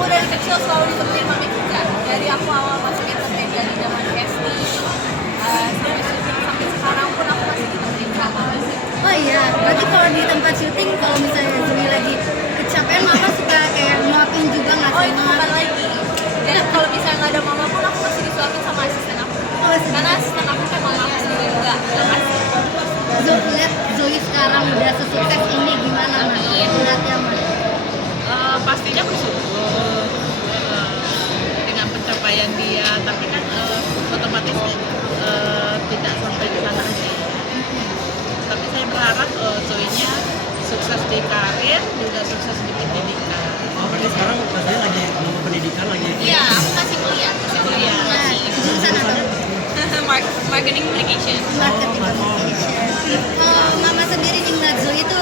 Aku dari kecil selalu ditemenin mami kerja. Dari aku awal masuk entertainment dari zaman casting, sampai syuting sampai sekarang pun aku masih ditemenin sama mami. Oh iya, berarti kalau di tempat syuting kalau misalnya Zoe lagi kecapean, mama suka kayak nguapin juga nggak Oh sih? itu bukan lagi. Dan kalau misalnya nggak ada mama pun aku masih disuapin sama asisten aku. Oh, Karena asisten aku kan mama aku sendiri juga nggak kasih. Lihat Zoe sekarang udah sesukses ini gimana mas? Lihatnya mas? Pastinya bersyukur dengan pencapaian dia, tapi kan otomatis tidak sampai di sana aja. Tapi saya berharap Zoe-nya sukses di karir, juga sukses di pendidikan. Oh, berarti sekarang katanya lagi nunggu pendidikan lagi. Iya, aku masih kuliah. Nah, jurusan apa? Marketing communication. Marketing communication. Kalau mama sendiri nih ngeliat Zoe itu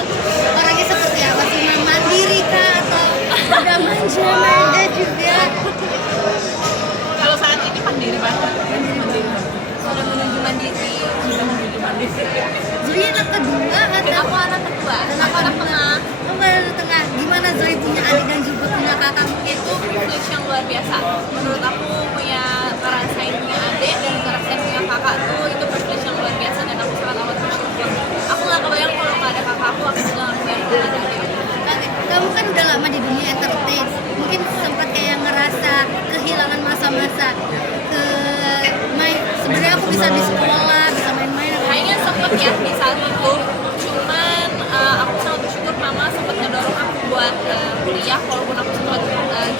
orangnya seperti apa sih? Mama mandiri kah atau udah manja juga? Kalau saat ini mandiri banget. Sudah menuju mandiri. Zoe anak kedua atau? Aku anak kedua. Aku anak tengah. Oh, anak tengah. Gimana Zoe punya adik dan juga punya kakak? Itu privilege yang luar biasa. Menurut aku punya ngerasain punya adik dan ngerasain punya kakak tuh itu privilege yang luar biasa dan aku sangat amat bersyukur. Aku nggak kebayang kalau nggak ada kakak aku juga nggak kebayang kalau ada adik. Kamu kan udah lama di dunia entertain, mungkin sempat kayak ngerasa kehilangan masa-masa ke main. Sebenarnya aku bisa di sekolah, bisa main-main. Kayaknya sempet ya di saat itu. Cuman aku sangat bersyukur mama sempat ngedorong aku buat kuliah walaupun aku sempat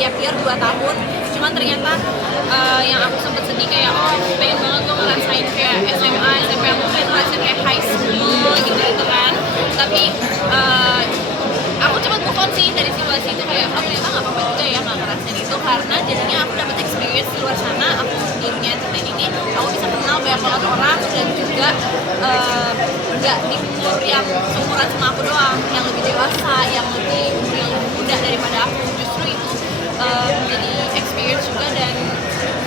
gap year 2 tahun. Cuman ternyata yang aku sempat sedih kayak aku pengen banget gue ngerasain kayak SMA, SMP aku pengen ngerasain kayak high school gitu kan. Tapi aku cepat move on sih dari situasi itu kayak oh ternyata nggak apa-apa juga ya nggak ngerasain itu karena jadinya aku dapat experience di luar sana. Aku di dunia entertain ini aku bisa kenal banyak banget orang dan juga nggak di umur yang seumuran sama aku doang, yang lebih dewasa, yang lebih muda daripada aku. Justru itu menjadi experience juga dan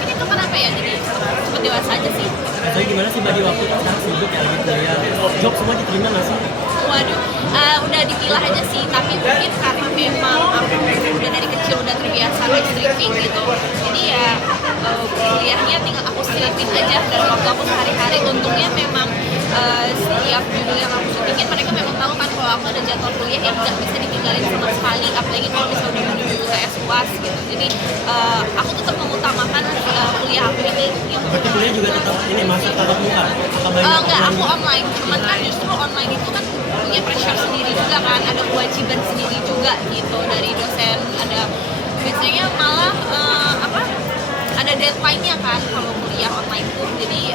ini tuh kenapa ya jadi cepet dewasa aja sih. Jadi gimana sih bagi waktu kan sekarang sibuk ya lagi kuliah, job semua diterima nggak sih? Waduh, udah dipilah aja sih, tapi mungkin karena memang aku udah dari kecil udah terbiasa live streaming gitu, jadi ya kuliahnya tinggal aku selipin aja dan waktu aku sehari-hari. Untungnya memang setiap judul yang aku syutingin mereka memang tahu kan kalau aku ada jadwal kuliah yang nggak bisa ditinggalin sama sekali, apalagi kalau misalnya udah menuju UTS UAS gitu. Jadi aku tetap mengutamakan kuliah aku ini. Berarti kuliah juga tetap ini masa tatap muka? Apa banyak Enggak, aku online. Cuman kan justru online itu kan punya pressure sendiri juga kan, ada kewajiban sendiri juga gitu dari dosen. Ada biasanya malah ada deadline-nya kan kalau kuliah online tuh. Jadi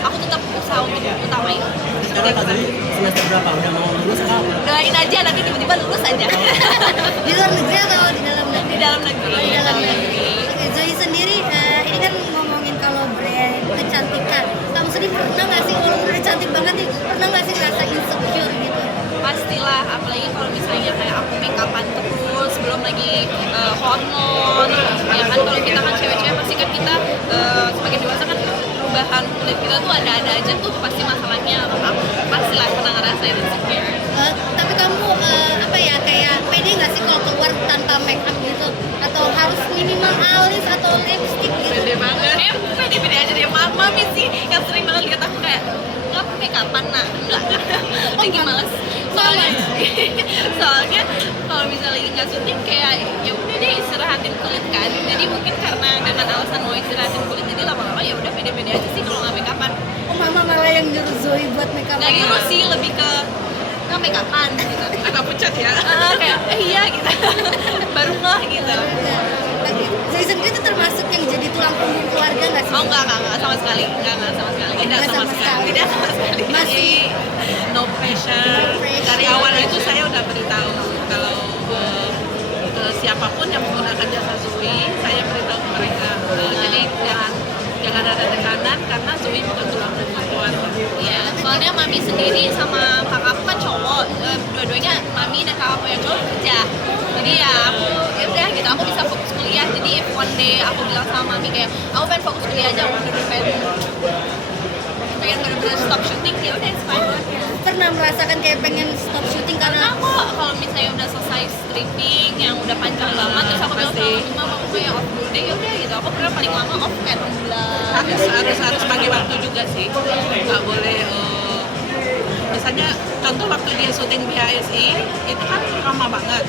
aku tetap berusaha untuk utamain. Sekarang Kak Zoe semester berapa? Udah mau lulus atau? Doain aja nanti tiba-tiba lulus aja. Di luar negeri atau di dalam negeri? Di dalam negeri. Oh, di dalam negeri. Oke, Zoe sendiri ini kan ngomongin kalau brand kecantikan. Kamu sendiri pernah nggak sih walaupun udah cantik banget nih, pernah nggak sih ngerasa insecure gitu? Pastilah, apalagi kalau misalnya kayak aku make upan terus, belum lagi hormon, ya kan kalau kita kan cewek-cewek pasti kan kita sebagai dewasa kan perubahan kulit kita tuh ada-ada aja tuh pasti masalahnya. Aku pastilah pernah ngerasain insecure. Tapi kamu apa ya kayak pede nggak sih kalau keluar tanpa make up gitu? Atau harus minimal alis atau lipstick gitu? Pede banget. Pede-pede aja deh, mami sih yang sering banget lihat aku kayak nggak make upan nak, enggak, lagi males. Soalnya kalau misalnya lagi nggak syuting kayak ya udah deh istirahatin kulit kan. Jadi mungkin karena dengan alasan mau istirahatin kulit jadi lama-lama ya udah pede-pede aja sih kalau nggak make upan. Oh, mama malah yang nyuruh Zoe buat make up. Nggak gitu sih, lebih ke nggak make upan gitu. Agak pucat ya. Kayak iya gitu. Baru nggak gitu. Zoe sendiri itu termasuk yang jadi tulang punggung keluarga nggak sih? Oh enggak sama sekali. Enggak sama sekali. Tidak Nggak sama sama sekali. sekali. Tidak sama sekali. Masih No pressure. Dari awal itu saya udah beritahu kalau siapapun yang menggunakan jasa Zoe, saya beritahu ke mereka. Jadi jangan ada tekanan karena Zoe bukan tulang punggung keluarga. Iya, soalnya mami sendiri sama kakakku kan cowok, dua-duanya mami dan kakakku yang cowok kerja. Jadi ya aku ya udah gitu, aku bisa fokus kuliah. Jadi if one day aku bilang sama mami kayak aku pengen fokus kuliah aja, aku pengen bener-bener stop syuting, ya udah it's fine. Pernah merasakan kayak pengen stop syuting Karena karena kok kalau misalnya udah selesai stripping yang udah panjang banget terus aku bilang sama mama kayak off full day udah gitu. Aku pernah paling lama off kayak 6 bulan. Harus bagi waktu juga sih, nggak boleh misalnya contoh waktu dia syuting BHSI itu kan lama banget,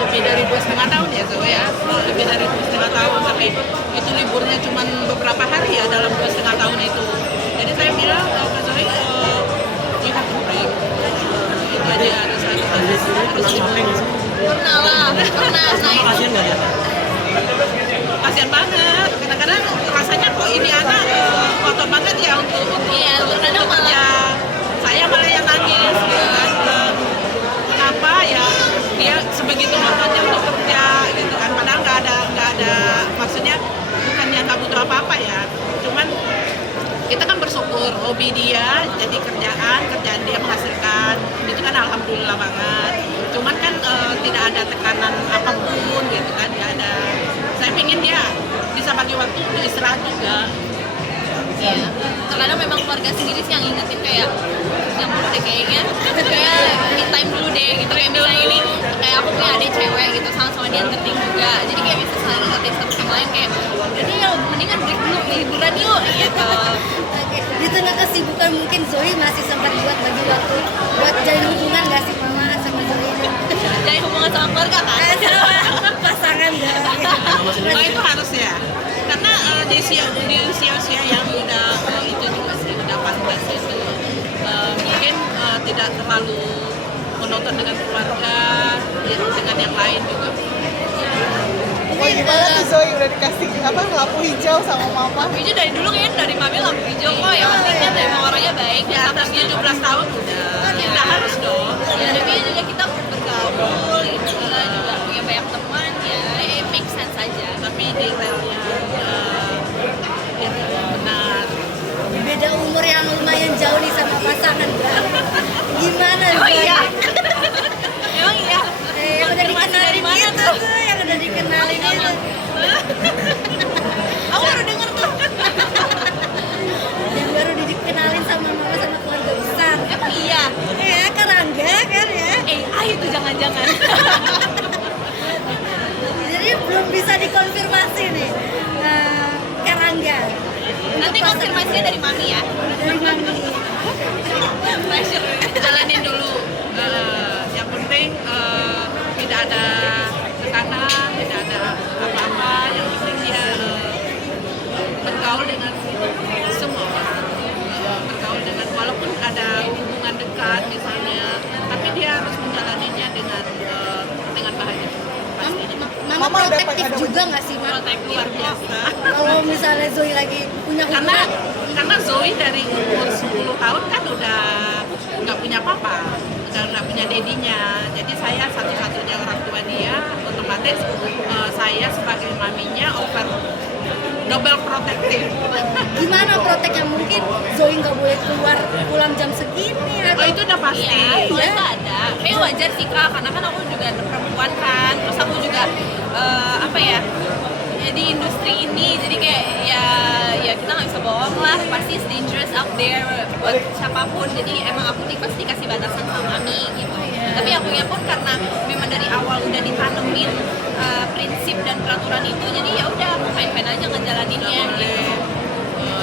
lebih dari 2,5 tahun ya Zoe ya, lebih dari 2,5 tahun, tapi itu liburnya cuma beberapa hari ya dalam 2,5 tahun itu. Jadi saya bilang ke Zoe, you have to break, itu aja harus Pernah lah, pernah. Nah Sama itu kasihan nggak dia? kasian banget, kadang-kadang rasanya kok ini anak kotor banget ya untuk iya, kadang malah ya saya malah yang nangis gitu kan. Kenapa ya dia sebegitu ngototnya untuk kerja gitu kan, padahal nggak ada maksudnya bukan yang nggak butuh apa-apa ya, cuman kita kan bersyukur hobi dia jadi kerjaan dia menghasilkan, itu kan alhamdulillah banget. Cuman kan tidak ada tekanan apapun gitu kan, nggak ada. Saya pingin dia bisa bagi waktu untuk istirahat juga. iya. Terkadang memang keluarga sendiri sih yang ingetin kayak yang deh kayaknya kayak me time dulu deh gitu, kayak misalnya ini kayak aku punya adik cewek gitu sama-sama dia entertain juga, jadi kayak bisa saling ngertiin satu sama lain kayak jadi ya mendingan break dulu liburan yuk gitu. Oke, di tengah kesibukan mungkin Zoe masih sempat buat bagi waktu buat jalin hubungan nggak sih Mama sama Zoe ini? Jadi hubungan sama keluarga kan Sama pasangan nggak? Oh itu harus ya, karena di usia yang udah itu juga sih udah pantas itu mungkin tidak terlalu menonton dengan keluarga, ya, dengan yang lain juga. Oh gimana tuh Zoe udah dikasih lampu hijau sama mama? hijau dari dulu kayaknya dari mami lampu hijau kok, yang penting kan emang orangnya baik Di atas 17 tahun udah harus dong. ya, tapi juga kita bergaul gitu, kita juga punya banyak teman ya, make sense aja. Tapi di realnya benar. Beda umur yang lumayan jauh nih sama pasangan Bang. Gimana Emang Zoe? iya emang iya Yang udah Konfirmasi dikenalin dari mana itu tuh? tuh, yang udah dikenalin itu. aku baru denger tuh. Yang baru dikenalin sama mama sama keluarga besar. Emang iya Ya, Karangga kan ya. AI itu jangan-jangan. Jadi belum bisa dikonfirmasi nih. Karangga. Nanti konfirmasinya dari mami ya. Dari mami. Pressure. Jalanin dulu. Yang penting tidak ada tekanan, tidak ada apa-apa. Yang penting dia bergaul dengan semua orang. Bergaul dengan walaupun ada hubungan dekat misalnya, tapi dia harus menjalaninya dengan bahagia. Pastinya. Mama Mama udah protektif ada- juga nggak sih, Mak? Luar biasa. Kalau misalnya Zoe lagi punya karena hubungan, karena Zoe dari umur 10 tahun kan udah nggak punya papa, udah nggak punya dedinya, jadi saya satu-satunya orang tua dia, otomatis saya sebagai maminya double protektif. gimana proteknya? Mungkin Zoe nggak boleh pulang jam segini Oh atau itu udah pasti. Iya, kalau itu ada. Kayak wajar sih Kak, karena kan aku juga ada perempuan kan. Terus aku juga apa ya? Ya di industri ini, jadi kayak ya kita nggak bisa bohong lah. Pasti it's dangerous out there buat siapapun. Jadi emang aku pasti dikasih batasan sama mami gitu. Tapi akunya pun karena memang dari awal udah ditanemin prinsip dan peraturan itu, jadi ya udah aku fine-fine aja ngejalaninnya gitu.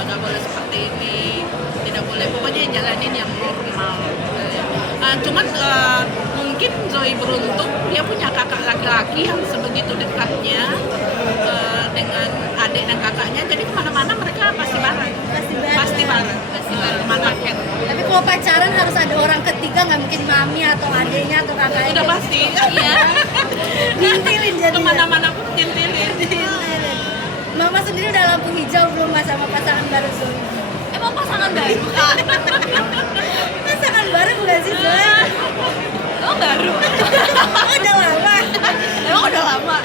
Nggak boleh seperti ini, tidak boleh, pokoknya jalanin yang normal. Cuman mungkin Zoe beruntung dia punya kakak laki-laki yang sebegitu dekatnya dengan adik dan kakaknya, jadi kemana-mana mereka pasti bareng. Pasti bareng kemana kan. tapi kalau pacaran harus ada orang ketiga, nggak mungkin mami atau adiknya atau kakaknya. Udah pasti. Iya. Ngintilin jadi. Kemana-mana pun nyentilin. Mama sendiri udah lampu hijau belum Mas sama pasangan baru Zoe? Emang pasangan baru Kak? Pasangan baru nggak sih Zoe? Emang baru? Udah lama. Emang udah lama?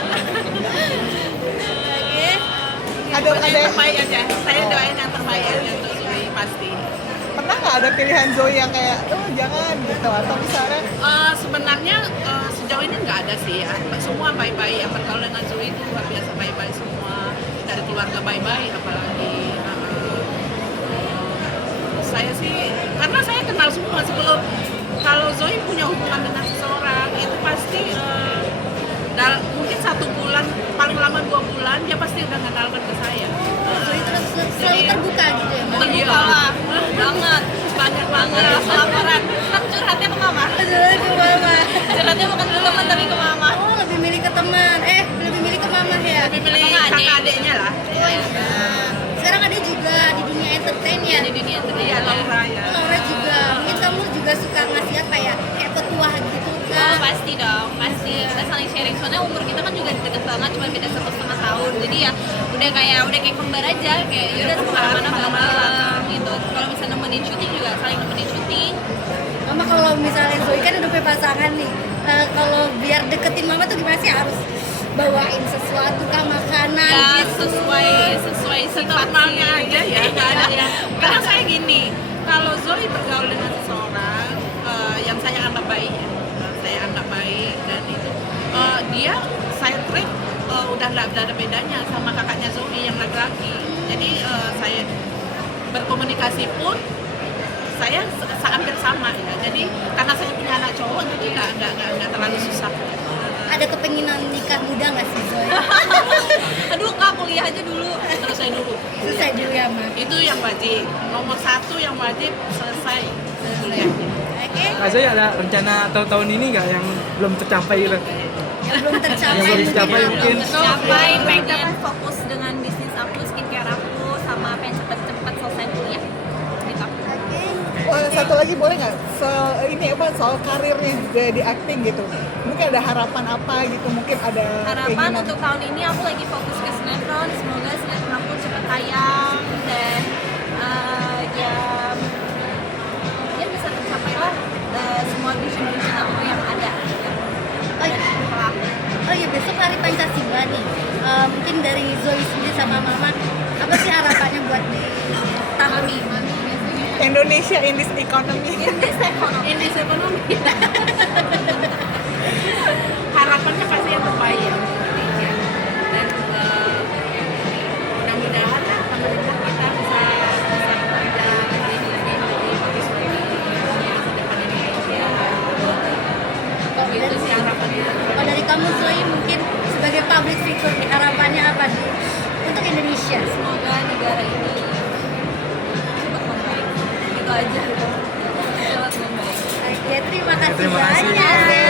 Ada Yang terbaik aja. Saya doain yang terbaik aja untuk Zoe pasti. pernah nggak ada pilihan Zoe yang kayak jangan gitu atau misalnya Sebenarnya sejauh ini nggak ada sih ya. Semua baik-baik, yang bergaul dengan Zoe itu luar biasa baik-baik semua, dari keluarga baik-baik apalagi. Saya sih karena saya kenal semua sebelum, kalau Zoe punya hubungan dengan seseorang itu pasti mungkin 1 bulan, paling lama 2 bulan laporan. Kan curhatnya ke mama. Curhatnya ke mama. Curhatnya bukan ke teman tapi ke mama. Oh, lebih milih ke teman. Lebih milih ke mama ya. Lebih milih Atau nggak kakak adik? adiknya lah. Oh iya. Sekarang ada juga di dunia entertain ya. Di dunia entertain. Iya, Laura ya. Laura juga. Mungkin kamu juga suka ngasih apa ya? Kayak petuah gitu Oh kan? pasti dong, pasti. Kita saling sharing. Soalnya umur kita kan juga deket banget, cuma beda 1,5 tahun. Jadi ya udah kayak kembar aja. Kayak yaudah kemana-mana bareng gitu. Kalau bisa nemenin syuting juga saling nemenin syuting. Mama kalau misalnya Zoe kan udah punya pasangan nih. Kalau biar deketin mama tuh gimana sih, harus bawain sesuatu kah, makanan Ya gitu? sesuai sifat Normalnya aja ya, nggak ada yang. Karena Karena saya gini, kalau Zoe bergaul dengan seseorang yang saya anggap baik, ya, saya anggap baik dan itu dia saya treat udah nggak ada bedanya sama kakaknya Zoe yang laki-laki. Jadi saya berkomunikasi pun saya hampir sama ya. Jadi karena saya punya anak cowok, jadi nggak terlalu susah. Ada kepenginan nikah muda nggak sih Zoe? aduh kak kuliah aja dulu. Selesai dulu. Susah dulu ya, Ma. Itu yang wajib. Nomor satu yang wajib selesai kuliahnya. Oke. Kak Zoe ada rencana atau tahun ini nggak yang belum tercapai gitu? Yang belum tercapai Yang belum tercapai apa? mungkin. Capai pengen fokus dengan bisnis aku, skincare aku, sama pengen cepet-cepet selesai kuliah gitu. Oke. Oh, satu lagi boleh nggak? Soal karirnya juga di acting gitu. Mungkin ada harapan apa gitu? Mungkin ada Harapan keinginan. untuk tahun ini aku lagi fokus ke sinetron, semoga sinetron aku cepet tayang dan ya bisa tercapai lah semua vision aku yang ada. Oh iya. Oh iya, besok hari Pancasila nih. Mungkin dari Zoe sendiri sama Mama, apa sih harapannya buat di tahun ini? Indonesia in this economy. In this economy. Harapannya pasti yang terbaik ya. Dan mudah-mudahan lah pemerintah kita bisa bekerja lebih bagus lagi masa depan Indonesia. Itu sih harapannya. Kalau dari kamu Zoe, mungkin sebagai public figure nih, harapannya apa nih untuk Indonesia? Semoga negara ini cepat membaik. Gitu aja. Cepat membaik. Oke, terima kasih Terima kasih. banyak.